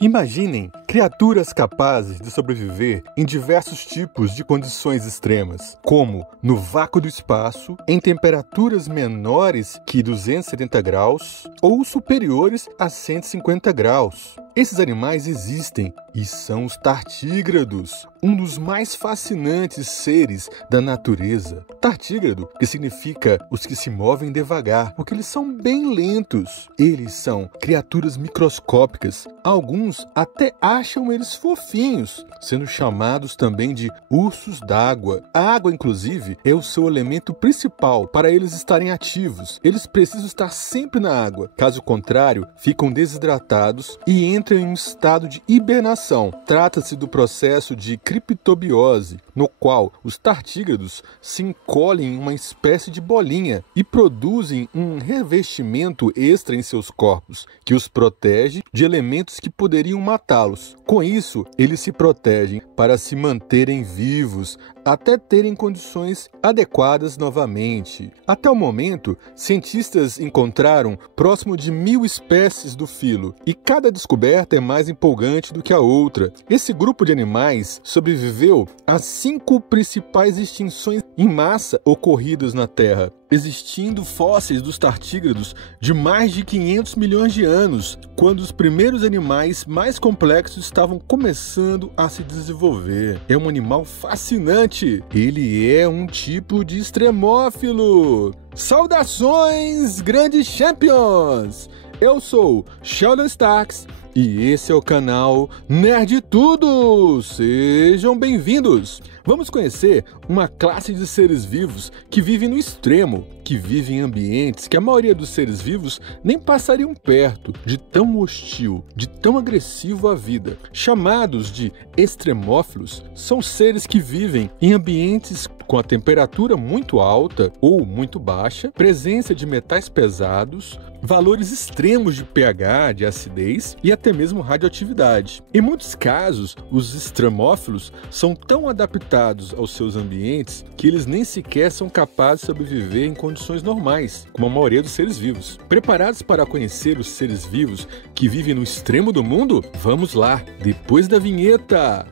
Imaginem criaturas capazes de sobreviver em diversos tipos de condições extremas, como no vácuo do espaço, em temperaturas menores que 270 graus ou superiores a 150 graus. Esses animais existem e são os tartígrados, um dos mais fascinantes seres da natureza. Tartígrado, que significa os que se movem devagar, porque eles são bem lentos. Eles são criaturas microscópicas. Alguns até acham eles fofinhos, sendo chamados também de ursos d'água. A água, inclusive, é o seu elemento principal para eles estarem ativos. Eles precisam estar sempre na água. Caso contrário, ficam desidratados e entram em um estado de hibernação. Trata-se do processo de criptobiose, no qual os tartígrados se encolhem em uma espécie de bolinha e produzem um revestimento extra em seus corpos, que os protege de elementos que poderiam matá-los. Com isso, eles se protegem para se manterem vivos até terem condições adequadas novamente. Até o momento, cientistas encontraram próximo de 1000 espécies do filo, e cada descoberta é mais empolgante do que a outra. Esse grupo de animais sobreviveu às 5 principais extinções em massa ocorridas na Terra, existindo fósseis dos tartígrados de mais de 500 milhões de anos, quando os primeiros animais mais complexos estavam começando a se desenvolver. É um animal fascinante. Ele é um tipo de extremófilo. Saudações, grandes champions! Eu sou Sheldon Starks e esse é o canal Nerd Tudo! Sejam bem-vindos! Vamos conhecer uma classe de seres vivos que vivem no extremo, que vivem em ambientes que a maioria dos seres vivos nem passariam perto, de tão hostil, de tão agressivo à vida. Chamados de extremófilos, são seres que vivem em ambientes com a temperatura muito alta ou muito baixa, presença de metais pesados, valores extremos de pH, de acidez e até mesmo radioatividade. Em muitos casos, os extremófilos são tão adaptados aos seus ambientes que eles nem sequer são capazes de sobreviver em condições normais, como a maioria dos seres vivos. Preparados para conhecer os seres vivos que vivem no extremo do mundo? Vamos lá, depois da vinheta!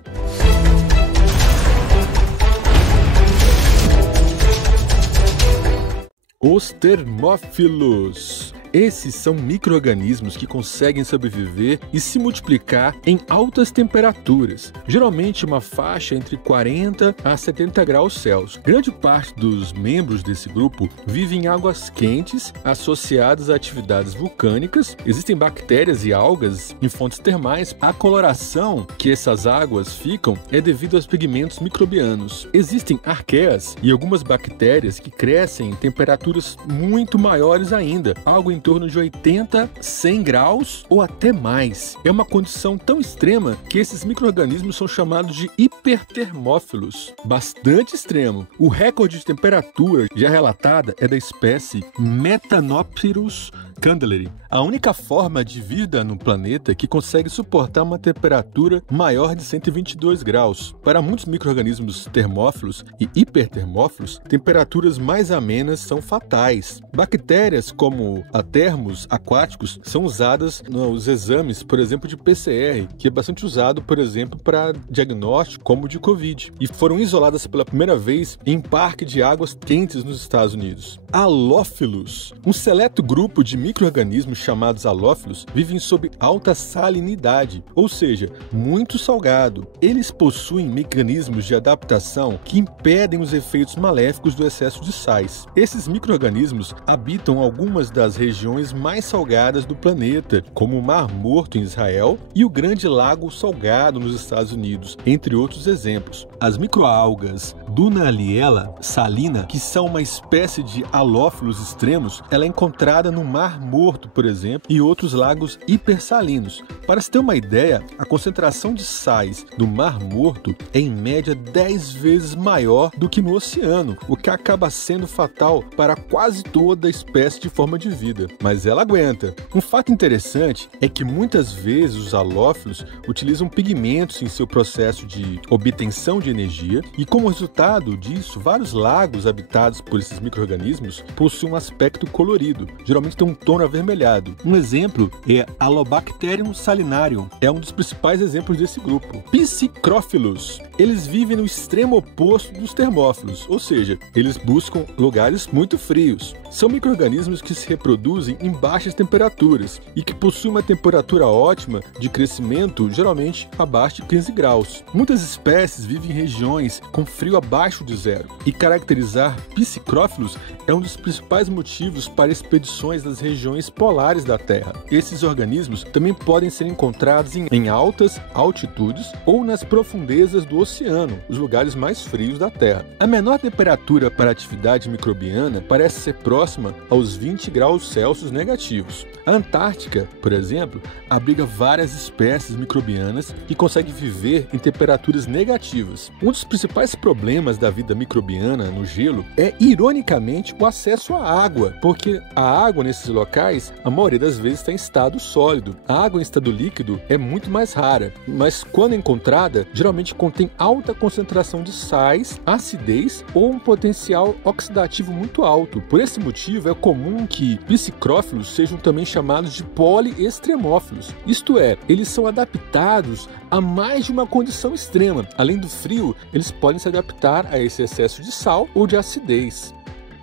Os termófilos. Esses são micro-organismos que conseguem sobreviver e se multiplicar em altas temperaturas, geralmente uma faixa entre 40 a 70 graus Celsius. Grande parte dos membros desse grupo vivem em águas quentes associadas a atividades vulcânicas. Existem bactérias e algas em fontes termais. A coloração que essas águas ficam é devido aos pigmentos microbianos. Existem arqueias e algumas bactérias que crescem em temperaturas muito maiores ainda, algo em torno de 80, 100 graus ou até mais. É uma condição tão extrema que esses micro-organismos são chamados de hipertermófilos. Bastante extremo. O recorde de temperatura já relatada é da espécie Metanopterus candeleri, a única forma de vida no planeta que consegue suportar uma temperatura maior de 122 graus. Para muitos micro-organismos termófilos e hipertermófilos, temperaturas mais amenas são fatais. Bactérias como termos aquáticos são usadas nos exames, por exemplo, de PCR, que é bastante usado, por exemplo, para diagnóstico como de Covid, e foram isoladas pela primeira vez em parque de águas quentes nos Estados Unidos. Halófilos, um seleto grupo de micro-organismos chamados halófilos vivem sob alta salinidade, ou seja, muito salgado. Eles possuem mecanismos de adaptação que impedem os efeitos maléficos do excesso de sais. Esses micro-organismos habitam algumas das regiões mais salgadas do planeta, como o Mar Morto em Israel e o Grande Lago Salgado nos Estados Unidos, entre outros exemplos. As microalgas Dunaliella salina, que são uma espécie de halófilos extremos, ela é encontrada no Mar Morto, por exemplo, e outros lagos hipersalinos. Para se ter uma ideia, a concentração de sais do Mar Morto é em média 10 vezes maior do que no oceano, o que acaba sendo fatal para quase toda a espécie de forma de vida. Mas ela aguenta. Um fato interessante é que muitas vezes os halófilos utilizam pigmentos em seu processo de obtenção de energia e, como resultado disso, vários lagos habitados por esses micro-organismos possuem um aspecto colorido. Geralmente tem um tom avermelhado. Um exemplo é Alobacterium salinarium, é um dos principais exemplos desse grupo. Psicrófilos, eles vivem no extremo oposto dos termófilos, ou seja, eles buscam lugares muito frios. São micro-organismos que se reproduzem em baixas temperaturas e que possuem uma temperatura ótima de crescimento, geralmente abaixo de 15 graus. Muitas espécies vivem em regiões com frio abaixo de zero, e caracterizar psicrófilos é um dos principais motivos para expedições nas regiões polares da Terra. Esses organismos também podem ser encontrados em altas altitudes ou nas profundezas do oceano, os lugares mais frios da Terra. A menor temperatura para a atividade microbiana parece ser próxima aos 20 graus Celsius negativos. A Antártica, por exemplo, abriga várias espécies microbianas que conseguem viver em temperaturas negativas. Um dos principais problemas da vida microbiana no gelo é, ironicamente, o acesso à água, porque a água nesses locais, a maioria das vezes, está em estado sólido. A água em estado líquido é muito mais rara, mas quando encontrada, geralmente contém alta concentração de sais, acidez ou um potencial oxidativo muito alto. Por esse motivo, é comum que psicrófilos sejam também chamados de poliextremófilos. Isto é, eles são adaptados a mais de uma condição extrema. Além do frio, eles podem se adaptar a esse excesso de sal ou de acidez.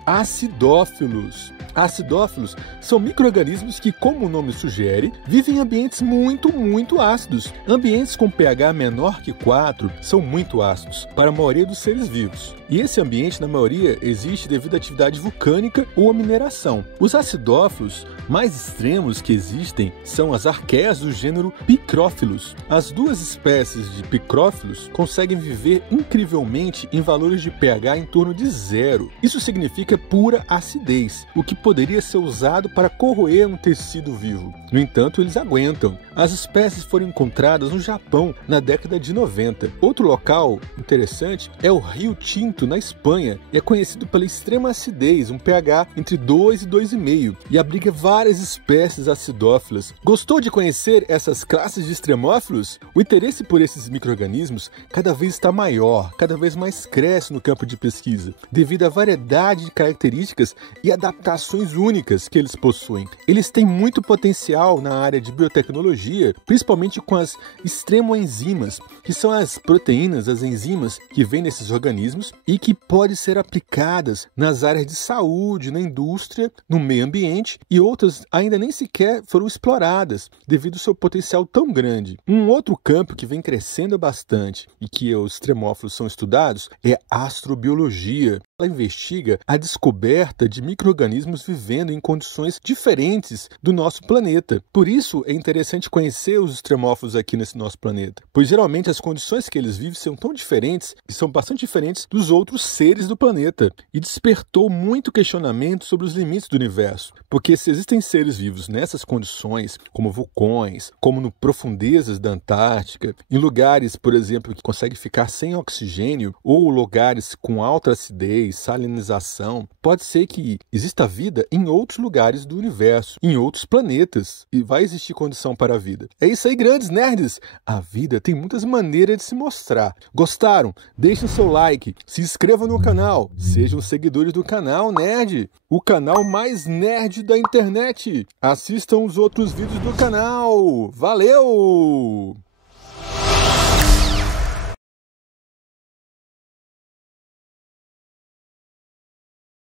Acidófilos. Acidófilos são micro-organismos que, como o nome sugere, vivem em ambientes muito ácidos. Ambientes com pH menor que 4 são muito ácidos para a maioria dos seres vivos. E esse ambiente, na maioria, existe devido à atividade vulcânica ou à mineração. Os acidófilos mais extremos que existem são as arqueias do gênero Picrófilos. As duas espécies de picrófilos conseguem viver incrivelmente em valores de pH em torno de 0. Isso significa pura acidez, o que poderia ser usado para corroer um tecido vivo. No entanto, eles aguentam. As espécies foram encontradas no Japão na década de 90. Outro local interessante é o Rio Tinto, na Espanha. É conhecido pela extrema acidez, um pH entre 2 e 2,5, e abriga várias espécies acidófilas. Gostou de conhecer essas classes de extremófilos? O interesse por esses micro-organismos cada vez está maior, cada vez mais cresce no campo de pesquisa, devido à variedade de características e adaptações únicas que eles possuem. Eles têm muito potencial na área de biotecnologia, principalmente com as extremoenzimas, que são as proteínas, as enzimas que vêm nesses organismos e que podem ser aplicadas nas áreas de saúde, na indústria, no meio ambiente, e outras ainda nem sequer foram exploradas devido ao seu potencial tão grande. Um outro campo que vem crescendo bastante e que os extremófilos são estudados é a astrobiologia. Ela investiga a descoberta de micro-organismos vivendo em condições diferentes do nosso planeta. Por isso, é interessante conhecer os extremófilos aqui nesse nosso planeta, pois geralmente as condições que eles vivem são tão diferentes e são bastante diferentes dos outros seres do planeta, e despertou muito questionamento sobre os limites do universo, porque se existem seres vivos nessas condições, como vulcões, como no profundezas da Antártica, em lugares, por exemplo, que conseguem ficar sem oxigênio, ou lugares com alta acidez, salinização, pode ser que exista vida em outros lugares do universo, em outros planetas, e vai existir condição para a vida. É isso aí, grandes nerds! A vida tem muitas maneiras de se mostrar. Gostaram? Deixem seu like, se inscrevam no canal, sejam seguidores do canal Nerd, o canal mais nerd da internet. Assistam os outros vídeos do canal. Valeu!